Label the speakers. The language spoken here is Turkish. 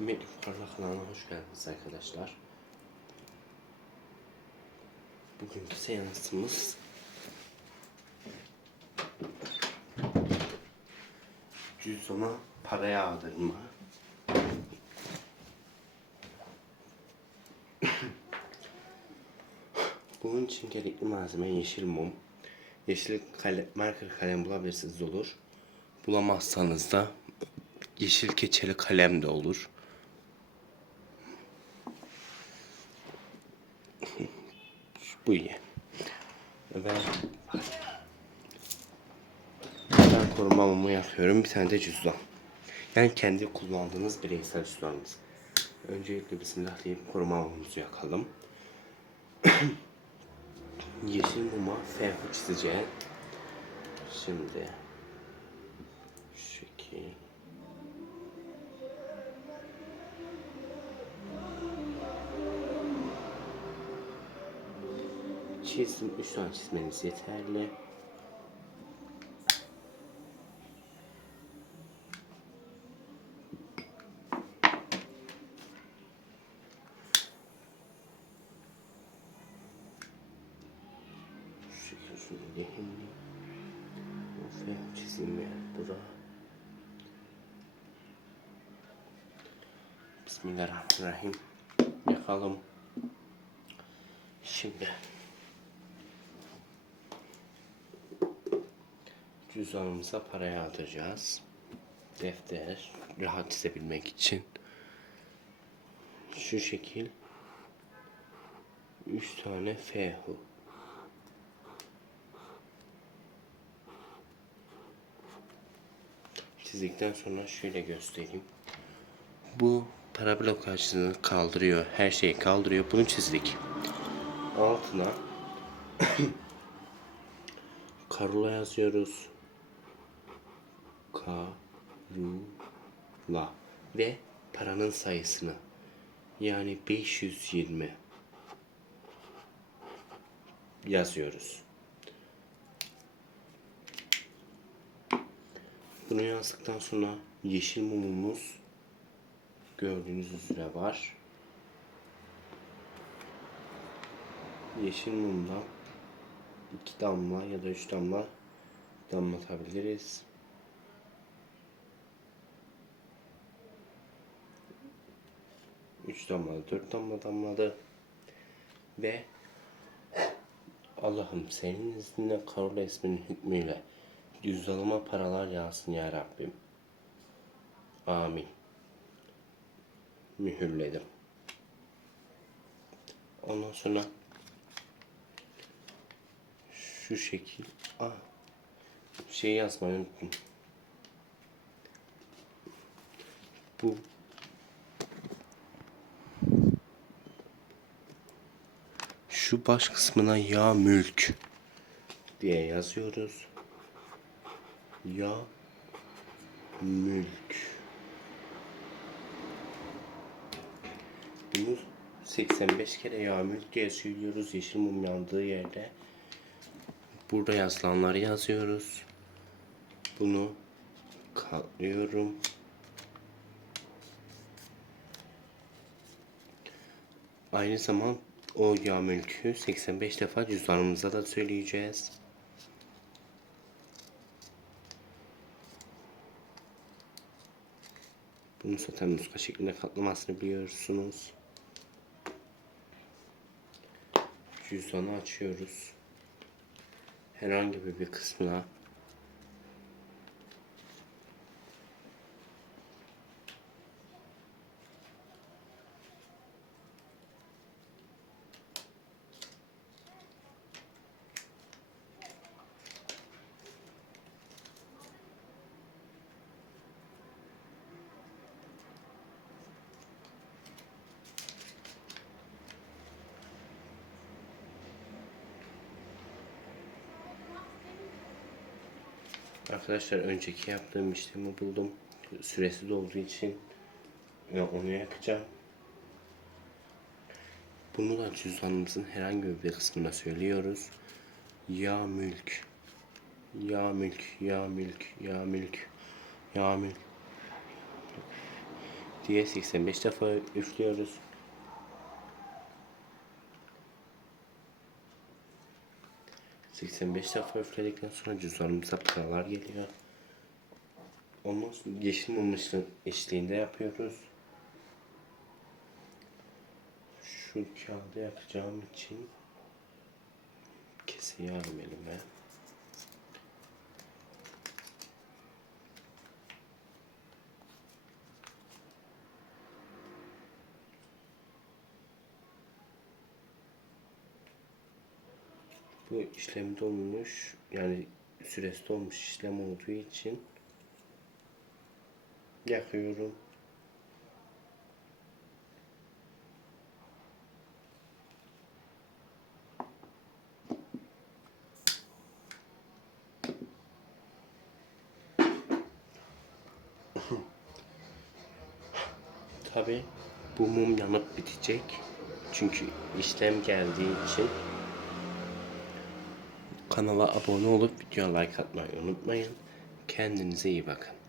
Speaker 1: Melih Parlak kanalına hoş geldiniz arkadaşlar. Bugünkü seansımız cüzdana para yağdırma. Bunun için gerekli malzeme yeşil mum. Yeşil kalem, marker kalem bulabilirsiniz olur. Bulamazsanız da yeşil keçeli kalem de olur. Bu iyi. Ve ben koruma mumu yakıyorum. Bir tane de cüzdan. Yani kendi kullandığınız bireysel cüzdanınız. Öncelikle bismillah deyip koruma mumumuzu yakalım. Yeşil muma ferhu çizeceğim. Şimdi şu şekil. Çizdim. Üç tane çizmeniz yeterli. Çizeyim yani. Bura. Bismillahirrahmanirrahim. Yakalım. Şimdi cüzdanımıza para yağdıracağız. Defter rahat çizebilmek için. Şu şekil 3 tane fehu. Çizdikten sonra şöyle göstereyim. Bu para blokajını kaldırıyor. Her şeyi kaldırıyor. Bunu çizdik. Altına Karula yazıyoruz. Karula ve paranın sayısını yani 520 yazıyoruz. Bunu yazdıktan sonra yeşil mumumuz gördüğünüz üzere var. Yeşil mumdan iki damla ya da üç damla damlatabiliriz. Üç damla, dört damla damladı. Ve Allah'ım senin izninle Karola isminin hükmüyle cüzdanıma paralar yağsın ya Rabbim. Amin. Mühürledim. Ondan sonra şu şekil. Ah. Şey yazmayı unuttum. Bu şu baş kısmına ya mülk diye yazıyoruz. Ya mülk. Bunu 85 kere ya mülk diye söylüyoruz yeşil mum yandığı yerde. Burada yazılanları yazıyoruz. Bunu katlıyorum. Aynı zaman o ya mülkü 85 defa cüzdanımıza da söyleyeceğiz. Bunu zaten muska şeklinde katlamasını biliyorsunuz. Cüzdanı açıyoruz herhangi bir, kısmına Arkadaşlar önceki yaptığım işlemi buldum. Süresi dolduğu için onu yakacağım. Bunu da cüzdanımızın herhangi bir kısmına söylüyoruz. Ya mülk. Ya mülk, ya mülk, ya mülk, ya mülk. diye 85 defa üflüyoruz. ...85 defa üfledikten sonra cüzdanımıza paralar geliyor. Ondan sonra yeşil mum eşliğinde yapıyoruz. Şu kağıdı yakacağım için... ...keseyi alayım elime. Bu işlem dolmuş yani süresi dolmuş işlem olduğu için yakıyorum. Tabi bu mum yanıp bitecek. Çünkü işlem geldiği için Kanala abone olup video like atmayı unutmayın. Kendinize iyi bakın.